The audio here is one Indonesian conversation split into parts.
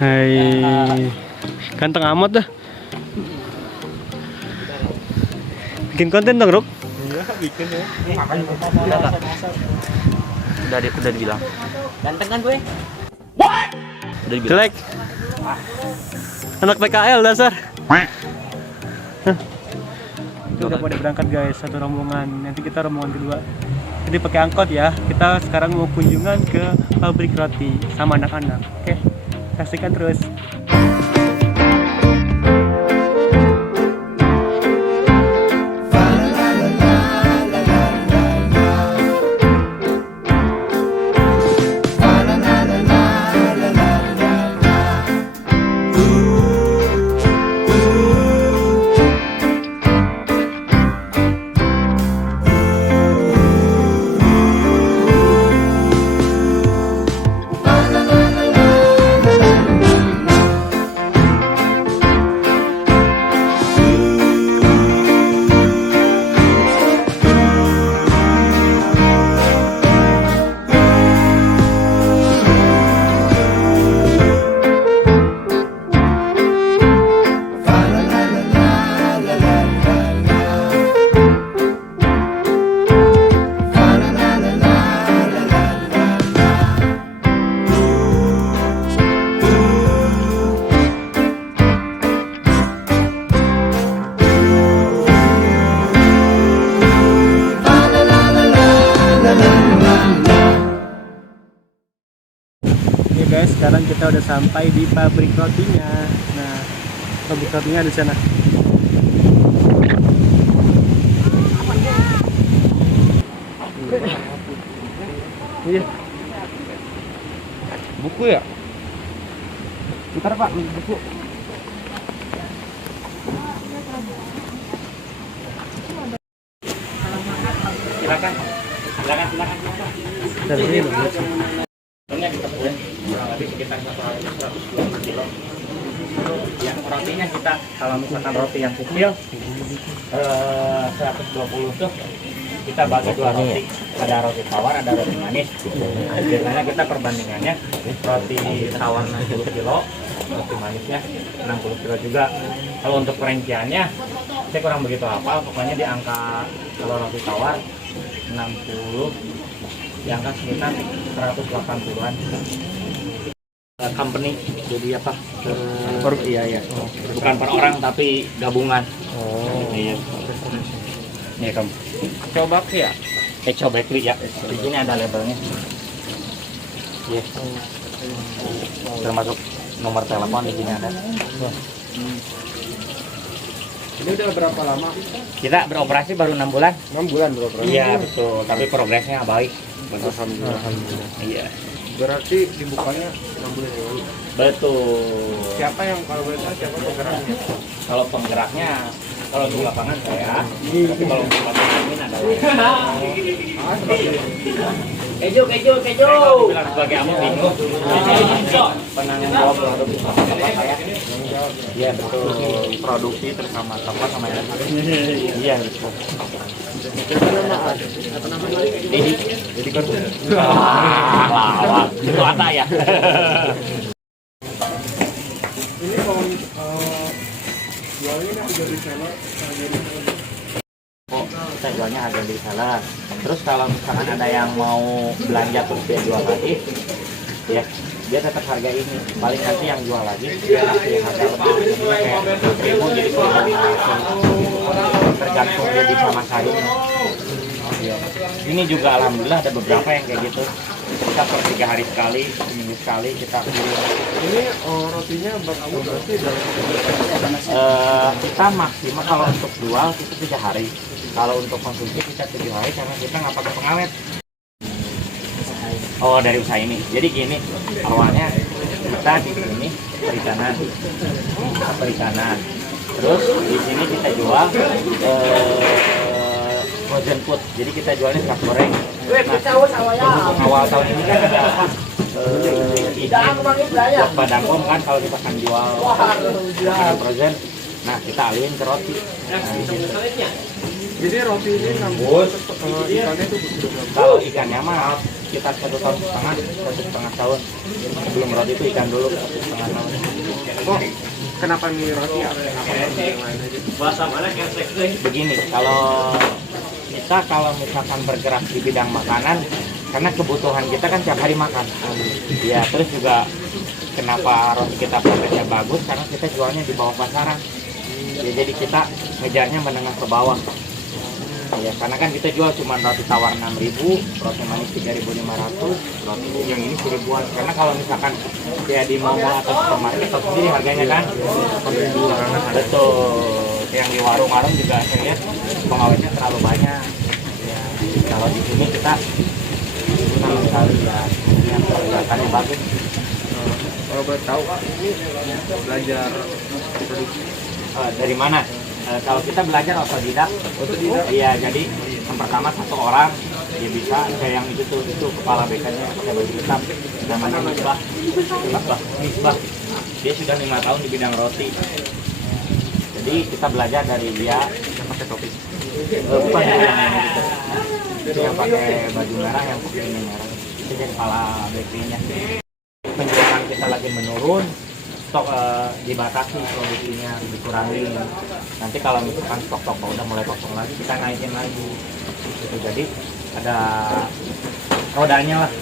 Hai, ganteng amat dah. Bikin konten dong, Ruk. Iya, bikin ya. Udah dibilang. Ganteng kan gue? Udah dibilang. Jelek. Anak PKL dasar. Itu udah pada berangkat guys, satu rombongan. Nanti kita rombongan kedua. Jadi pakai angkot ya. Kita sekarang mau kunjungan ke pabrik roti sama anak-anak. Oke, saksikan terus. Guys, sekarang kita udah sampai di pabrik rotinya. Nah, pabrik rotinya di sana. Iya. Buku ya? Bentar Pak, buku. Silakan. Dari ini bagus. Kita punya kurang lebih sekitar 120 kilo. Yang rotinya kita kalau misalkan roti yang kecil 120 tuh kita bagi dua roti, ada roti tawar, ada roti manis. Biasanya kita perbandingannya roti tawar 60 kilo, roti manisnya 60 kilo juga. Kalau untuk perinciannya saya kurang begitu hafal, pokoknya di angka kalau roti tawar 60, di angka sekitar 180-an. Company, jadi apa? Iya. Bukan per orang tapi gabungan. Iya. Nih kamu. Coba ya. Eco Bakery ya. Di sini ada labelnya. Iya. Termasuk nomor telepon di sini ada. Ini udah berapa lama? Kita beroperasi baru 6 bulan. 6 bulan beroperasi. Iya betul. Tapi progresnya baik. Alhamdulillah. Iya. Berarti dibukanya 6 bulan yang lalu. Betul. Siapa yang kalau boleh tahu siapa penggeraknya? Kalau penggeraknya, kalau di lapangan saya, tapi kalau di lapangan ini adalah keju. Bilang sebagai apa bingung. Penanggung jawab produksi sama tempat saya. Iya betul. Produksi terus sama tempat sama yang iya betul. Apa namanya? Dedi Korbu. Lawak. Itu apa ya? Ini kalau jualnya harga di sana Kita jualnya harga di sana. Terus kalau misalkan ada yang mau belanja terus dia jual lagi, ya dia tetap harga ini. Paling nanti yang jual lagi dia kasih harga lebih kayak 1.000 jadi 1.000. Tergantung dia bisa masarin. Ya. Ini juga alhamdulillah ada beberapa yang kayak gitu. Kita per 3 hari sekali, seminggu sekali kita kirim. ini rotinya berarti dalam Kita maksimal kalau untuk jual itu 3 hari. Kalau untuk konsumsi kita 7 hari karena kita nggak pakai pengawet. Oh dari usaha ini. Jadi gini, awalnya kita di sini perikanan. Terus di sini kita jual frozen food. Jadi kita jualnya minyak goreng. Nah, awal tahun ini kan ada apa? Buat badan pom kan kalau kita kan jual makanan frozen. Nah kita alihin ke roti. Nah, di sini. Jadi roti ini 6 bulan, ikannya itu Kalau ikannya mah sekitar 1,5 tahun. Sebelum roti itu ikan dulu 1,5 tahun. Oh, kenapa milih roti ya? Kenapa roti yang lain aja? Bahasa mana kesek deh? Begini, kalau misalkan bergerak di bidang makanan, karena kebutuhan kita kan tiap hari makan. Ya, terus juga kenapa roti kita prosesnya bagus, karena kita jualnya di bawah pasaran. Ya, jadi kita ngejarnya menengah ke bawah. Ya, karena kan kita jual cuma roti tawar 6.000, roti manis 3.500, roti yang ini 1.000-an. Karena kalau misalkan ya di mall atau supermarket atau sendiri harganya kan betul. Yang di warung-warung juga saya lihat pengawetnya terlalu banyak. Ya, kalau di sini kita sama sekali ya, yang pergerakannya bagus. Kalau boleh tahu Kak, ini belajar produksi Dari mana? Kalau kita belajar otodidak, iya, jadi yang pertama satu orang dia bisa kayak yang itu kepala bekannya pakai baju hitam, namanya Misbah. Dia sudah 5 tahun di bidang roti. Jadi kita belajar dari dia yang pakai topi. Bukan yang pakai baju merah, yang pakai ini merah. Itu jadi kepala bakery-nya. Penjualan kita lagi menurun, stok dibatasi, produksinya dikurangi. Nanti kalau misalkan stok toko udah mulai kosong lagi, kita naikin lagi. Gitu. Jadi ada rodanya lah.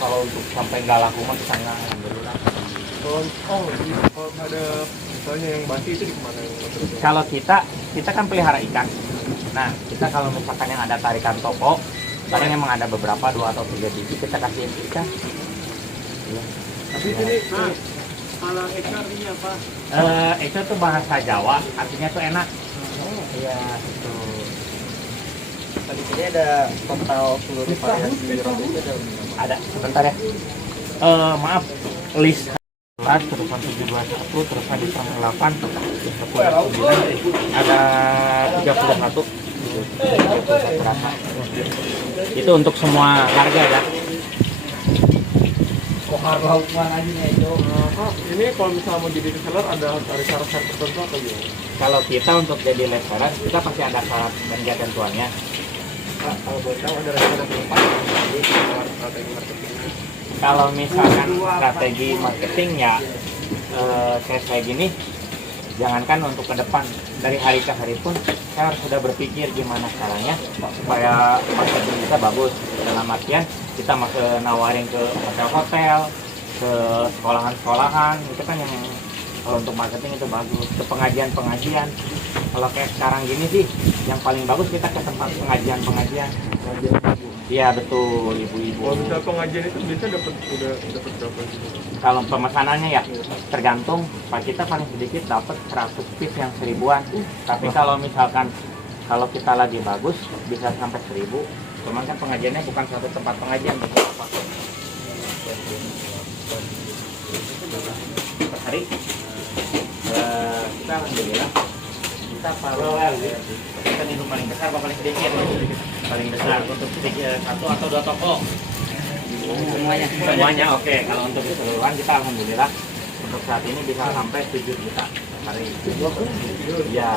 Kalau untuk sampai nggak laku mah kita nggak, alhamdulillah. kalau ada misalnya yang basi itu di mana? Kalau kita kan pelihara ikan. Nah, kita kalau misalkan yang ada tarikan toko, paling emang ada beberapa 2 atau 3 biji kita kasih ikan. Ya. Tapi ini kalau ekor artinya apa? Ekor itu bahasa Jawa, artinya tuh enak. Iya, itu. Tadi sini ada total seluruh variasi roti itu Ada, sebentar ya. Maaf, list terusan 721, terusan di 8, 29, ada 31. Rasa. Itu untuk semua harga ya. Ini kalau misalnya mau jadi reseller ada syarat-syarat tertentu atau gimana? Kalau kita untuk jadi reseller, kita pasti ada syarat dan ketentuannya. Kalau boleh tahu ada reseller berapa? Jadi strategi marketingnya. Kalau misalkan strategi marketing ya kayak gini, jangankan untuk ke depan, dari hari ke hari pun saya harus sudah berpikir gimana caranya supaya marketing kita bagus. Dalam artian kita masuk nawarin ke hotel-hotel, ke sekolahan-sekolahan, itu kan yang kalau untuk marketing itu bagus. Ke pengajian-pengajian, kalau kayak sekarang gini sih yang paling bagus kita ke tempat pengajian-pengajian. Iya betul, ibu-ibu. Kalau misalnya pengajian itu biasa dapat berapa gitu? Kalau pemesanannya ya tergantung, Pak, kita paling sedikit dapat 100 piece yang 1000-an. Tapi kalau misalkan kalau kita lagi bagus bisa sampai 1000. Cuman kan pengajiannya bukan satu tempat pengajian, beberapa. Per hari kita alhamdulillah kita paralel kita minum paling besar apa paling sedikit? Paling besar untuk satu atau 2 toko. Semuanya oke. Kalau untuk keseluruhan kita alhamdulillah untuk saat ini bisa sampai 7 juta per hari. Ya,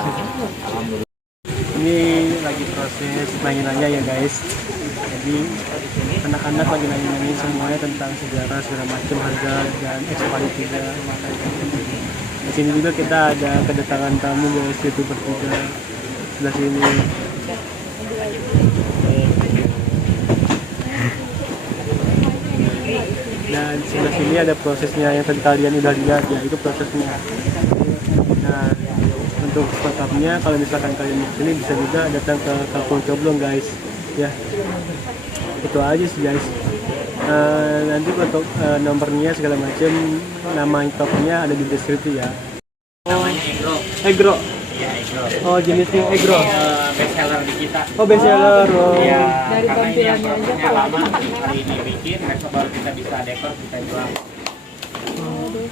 alhamdulillah. Ini lagi proses nanya-nanya ya guys. Jadi anak-anak lagi nanya-nanya semuanya tentang sejarah segala macam, harga dan expiry juga. Di sini juga kita ada kedatangan tamu guys, youtuber juga sebelah sini. Dan sebelah sini ada prosesnya yang tadi kalian udah lihat ya, itu prosesnya. Nah, untuk startupnya kalau misalkan kalian di sini bisa juga datang ke Kampung Coblong guys ya. Itu aja sih guys. Nanti untuk nomornya segala macam, nama topnya ada di deskripsi ya. Namanya Egro. Ya, Egro. Oh, jenisnya Egro. Best seller di kita. Oh, best seller. Oh. Iya, Dari karena ini yang tampilannya aja prosesnya kalau lama, hari ini bikin, besok baru kita bisa dekor, kita jual.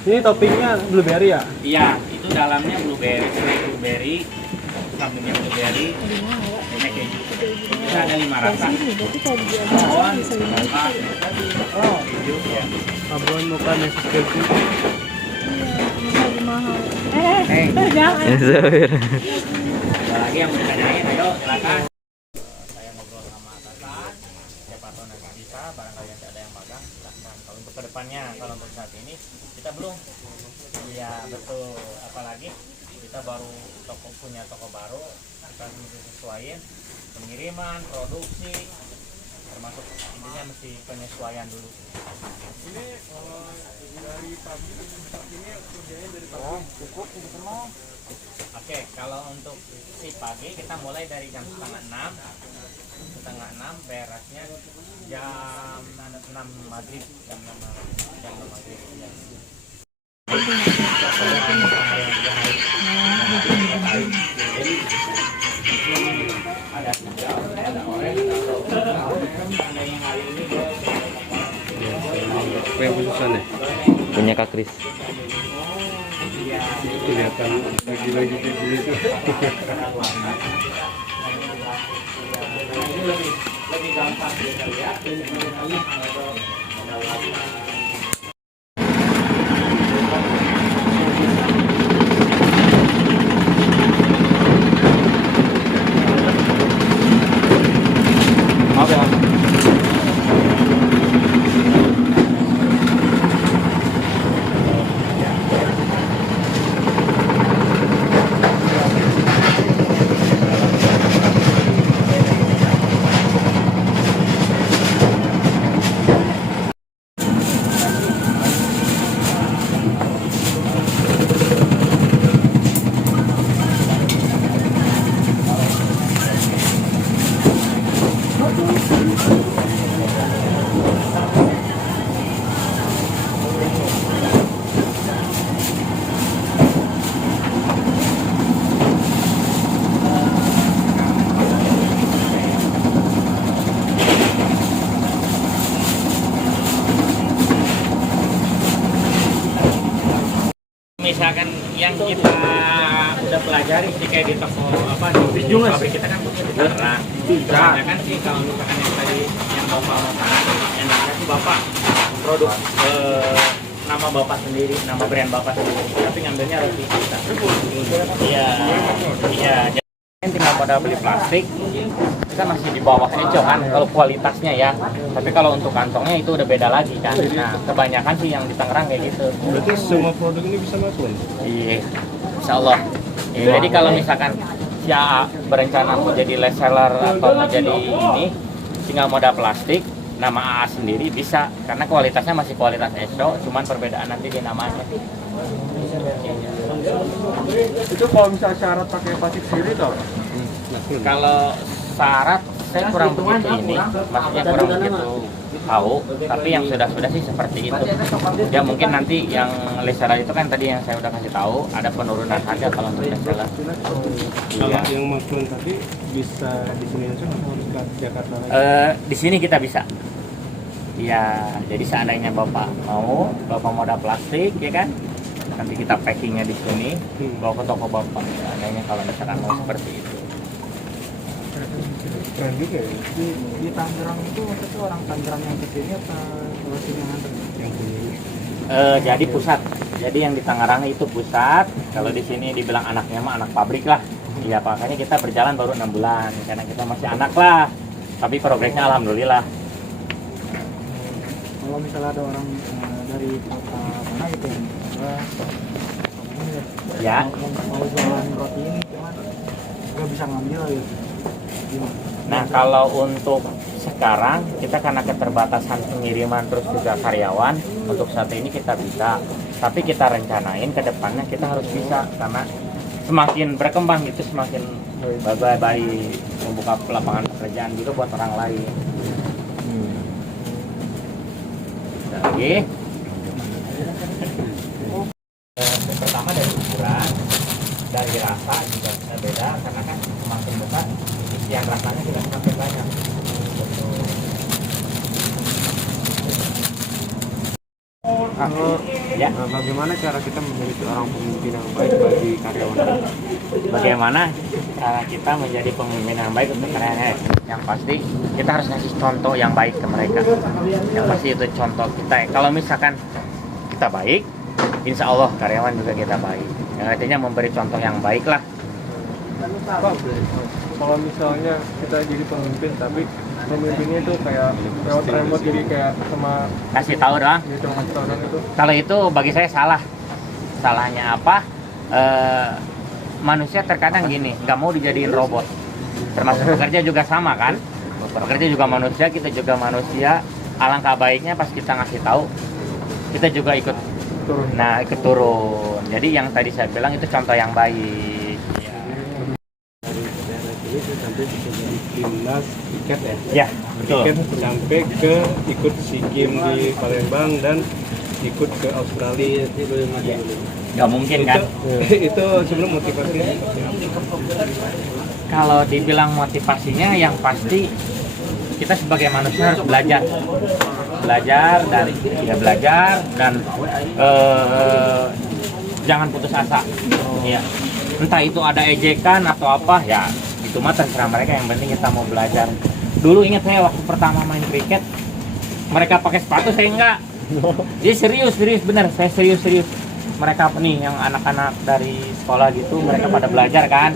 Ini toppingnya blueberry ya? Iya, itu dalamnya blueberry, blueberry, sampingnya blueberry, ini keju. Kita ada 5 rasa. Abon, mocha, keju, ya. Abon, mocha, meses keju. Jangan. Ada lagi yang mau ditanyain, ayo silakan. Saya ngobrol sama atasan, siapa tahu nanti bisa. baru punya toko baru, kita mesti sesuaiin pengiriman, produksi, termasuk intinya mesti penyesuaian dulu. Ini dari pagi ini kerjanya dari pagi cukup untuk semua. Oke, kalau untuk si pagi kita mulai dari jam setengah 6 beresnya jam 6 maghrib, jam 6 maghrib ya. Ada hijau, ada oranye, ada yang hari ini Apa yang khususan ya? Punya Kak Kris. Kelihatan lagi-lagi kayak gitu. ini lebih gampang kita lihat. Misalkan yang kita udah pelajari sih kayak di toko apa di pabrik kita kan punya di Tangerang. Soalnya kan sih kalau misalkan yang tadi yang bapak makan enaknya sih bapak produk nama bapak sendiri, nama brand bapak sendiri, tapi ngambilnya roti kita. Iya, iya. Jadi tinggal pada beli plastik, kita masih di bawah ecohan kalau kualitasnya ya. Tapi kalau untuk kantongnya itu udah beda lagi kan. Nah, kebanyakan sih yang di Tangerang kayak gitu. Berarti semua produk ini bisa masuk? Iya, insya Allah. Ya, jadi kalau misalkan ya berencana mau jadi reseller atau mau jadi ini, tinggal modal plastik, nama AA sendiri bisa, karena kualitasnya masih kualitas ESO, cuman perbedaan nanti di namanya. Itu kalau misalnya syarat pakai plastik sendiri tuh apa? Kalau syarat saya kurang begitu ini, maksudnya kurang begitu tahu, tapi yang sudah sih seperti itu. Ya mungkin nanti yang reseller itu kan tadi yang saya udah kasih tahu ada penurunan harga kalau untuk reseller. Kalau yang maklum tadi bisa di sini langsung atau harus ke Jakarta lagi? Di sini kita bisa. Ya, jadi seandainya bapak mau modal plastik, ya kan? Nanti kita packingnya di sini, bawa ke toko bapak. Seandainya kalau misalkan mau seperti itu. Keren juga ya. Di Tangerang itu maksudnya orang Tangerang yang kesini apa orang sini yang nganter? Yang punya ini. Jadi pusat. Jadi yang di Tangerang itu pusat. Kalau di sini dibilang anaknya mah anak pabrik lah. Iya, makanya kita berjalan baru 6 bulan karena kita masih anak lah. Tapi progresnya alhamdulillah. Kalau misalnya ada orang dari kota mana gitu yang Ya. mau jualan roti ini cuman nggak bisa ngambil gitu. Gimana? Nah, kalau untuk sekarang kita karena keterbatasan pengiriman terus juga karyawan, untuk saat ini kita bisa. Tapi kita rencanain ke depannya kita harus bisa karena semakin berkembang itu semakin baik membuka lapangan pekerjaan juga buat orang lain. Lagi. Yang pertama dari ukuran, dari rasa juga bisa beda karena kan semakin besar isian rasanya juga semakin banyak. Ya. Bagaimana cara kita menjadi seorang pemimpin yang baik bagi karyawan? Bagaimana cara kita menjadi pemimpin yang baik untuk karyawan? Yang pasti kita harus ngasih contoh yang baik ke mereka. Yang pasti itu contoh kita. Kalau misalkan kita baik, insya Allah karyawan juga kita baik. Yang artinya memberi contoh yang baik lah. Pak, kalau misalnya kita jadi pemimpin tapi pemimpinnya itu kayak remote jadi kayak sama Kasih tahu doang. gitu kasih tahu orang itu Kalau itu bagi saya salah. Salahnya apa? manusia terkadang gini, nggak mau dijadiin robot. Termasuk pekerja juga sama kan. Pekerja juga manusia, kita juga manusia. Alangkah baiknya pas kita ngasih tahu, kita juga ikut turun. Nah, ikut turun. Jadi yang tadi saya bilang itu contoh yang baik. Ya, Dari daerah sini tuh sampai bisa jadi timnas tiket ya. ya betul. Tiket sampai ke ikut SEA Games di Palembang dan ikut ke Australia. Ya. Nggak mungkin kan? Itu sebelum motivasinya seperti apa? Kalau dibilang motivasinya yang pasti kita sebagai manusia harus belajar dan jangan putus asa. Ya. Entah itu ada ejekan atau apa ya, itu mah terserah mereka, yang penting kita mau belajar. Dulu ingat saya waktu pertama main kriket, mereka pakai sepatu, saya enggak. Jadi serius bener, saya serius. Mereka nih yang anak-anak dari sekolah gitu, mereka pada belajar kan.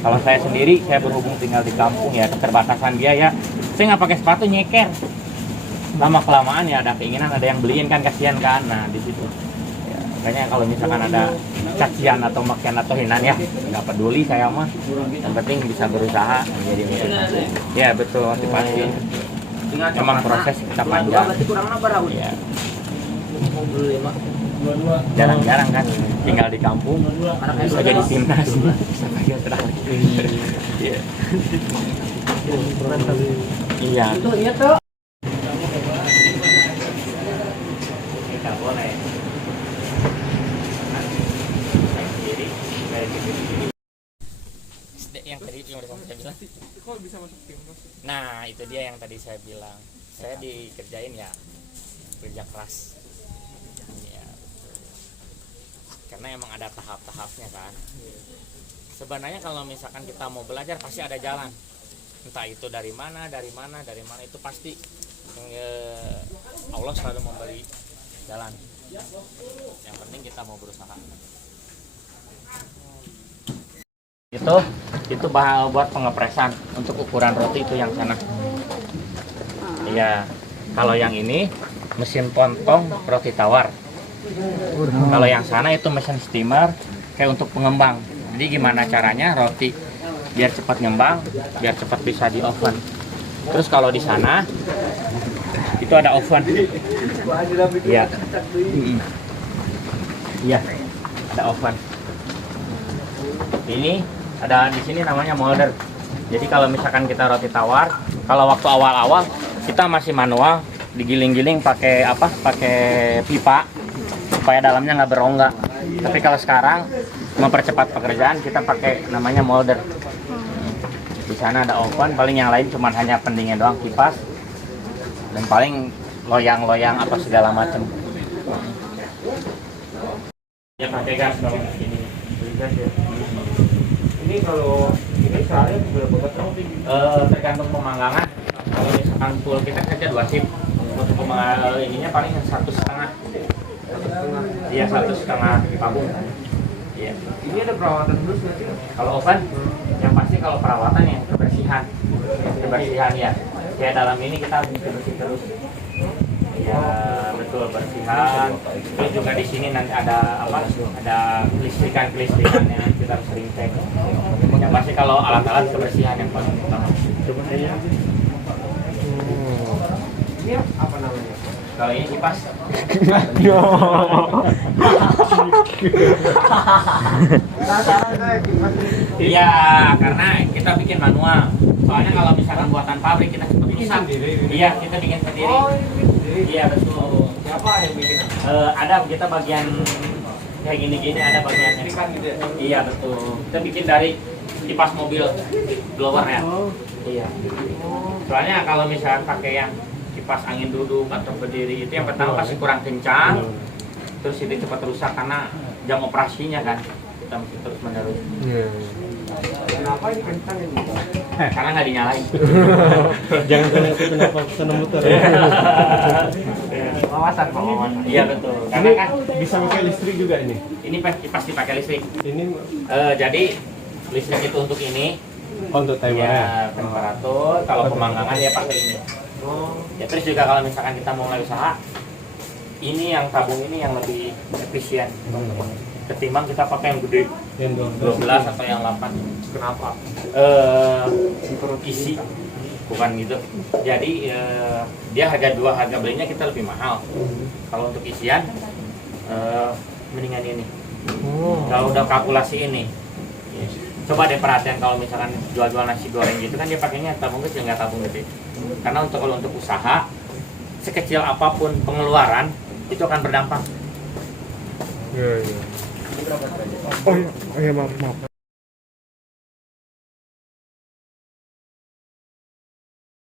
Kalau saya sendiri, saya berhubung tinggal di kampung ya, keterbatasan biaya, saya nggak pakai sepatu, nyeker. Lama kelamaan ya ada keinginan, ada yang beliin kan, kasihan kan. Nah di situ ya, makanya kalau misalkan ada cacian atau makian atau hinaan ya nggak peduli saya mah, yang penting bisa berusaha menjadi motivasi. Ya betul, motivasi emang proses kita panjang ya. Jarang-jarang kan tinggal di kampung bisa jadi timnas, bisa pakai Australia. Iya. Kita boleh. Yang tadi yang saya bilang. Kok bisa masuk timnas? Nah, itu dia yang tadi saya bilang. Saya dikerjain ya kerja keras. Ya, karena emang ada tahap-tahapnya kan. Sebenarnya kalau misalkan kita mau belajar pasti ada jalan. Entah itu dari mana itu pasti Allah selalu memberi jalan. Yang penting kita mau berusaha. Itu bahan buat pengepresan untuk ukuran roti itu yang sana. Iya. Kalau yang ini mesin potong roti tawar. Kalau yang sana itu mesin steamer kayak untuk pengembang. Jadi gimana caranya roti biar cepat ngembang, biar cepat bisa di oven. Terus kalau di sana itu ada oven. Iya. Iya. Ada oven. Ini ada di sini namanya molder. Jadi kalau misalkan kita roti tawar, kalau waktu awal-awal kita masih manual, digiling-giling pakai apa? Pakai pipa supaya dalamnya nggak berongga. Tapi kalau sekarang mempercepat pekerjaan kita pakai namanya molder. Di sana ada oven, paling yang lain cuma hanya pendingin doang, kipas dan paling loyang-loyang apa segala macam. Ya pakai gas kalau ini. Gas ya. Ini kalau ini sehari berapa roti? Tergantung pemanggangan. Kalau misalkan full kita kerja 2 shift, untuk pemanggangan ininya paling 1,5. Iya 1,5 tabung. Iya. Ini ada perawatan khusus nggak sih? Kalau oven, yang pasti kalau perawatan ya kebersihan ya. Kayak dalam ini kita bersih terus. Ya betul, bersihan. Terus juga di sini nanti ada apa? Ada kelistrikan yang kita harus sering cek. Yang pasti kalau alat-alat kebersihan yang paling utama. Coba saya. Ini apa namanya? Kalau ini kipas. Iya, karena kita bikin manual. Soalnya kalau misalkan buatan pabrik kita cepat rusak. Iya, kita bikin sendiri. Iya betul. Siapa yang bikin? Ada kita bagian kayak gini-gini ada bagiannya. Ikan gitu ya? Iya betul. Kita bikin dari kipas mobil blower ya. Iya. Soalnya kalau misalkan pakai yang kipas angin duduk atau berdiri itu yang pertama pasti kurang kencang. Terus itu cepat rusak karena jam operasinya kan kita mesti terus menerus. Kenapa ini kencang ini? Karena nggak dinyalain. Jangan kena kenapa sana muter. Wawasan pengawasan. Iya betul. Ini Karena kan bisa pakai listrik juga ini. ini pasti pakai listrik. Ini Jadi listrik itu untuk ini. untuk timer ya. Ya temperatur. Kalau pemanggangan ya pakai ini. Ya terus juga kalau misalkan kita mau mulai usaha, ini yang tabung ini yang lebih efisien ketimbang kita pakai yang gede. 12 atau yang 8. Kenapa? Isi bukan gitu. Jadi dia harga belinya kita lebih mahal. Kalau untuk isian mendingan ini. Kalau udah kalkulasi ini, coba deh perhatian kalau misalkan jual-jual nasi goreng gitu kan dia pakainya tabung kecil nggak tabung gede. Karena kalau untuk usaha sekecil apapun pengeluaran itu akan berdampak. Iya. Oh iya, maaf.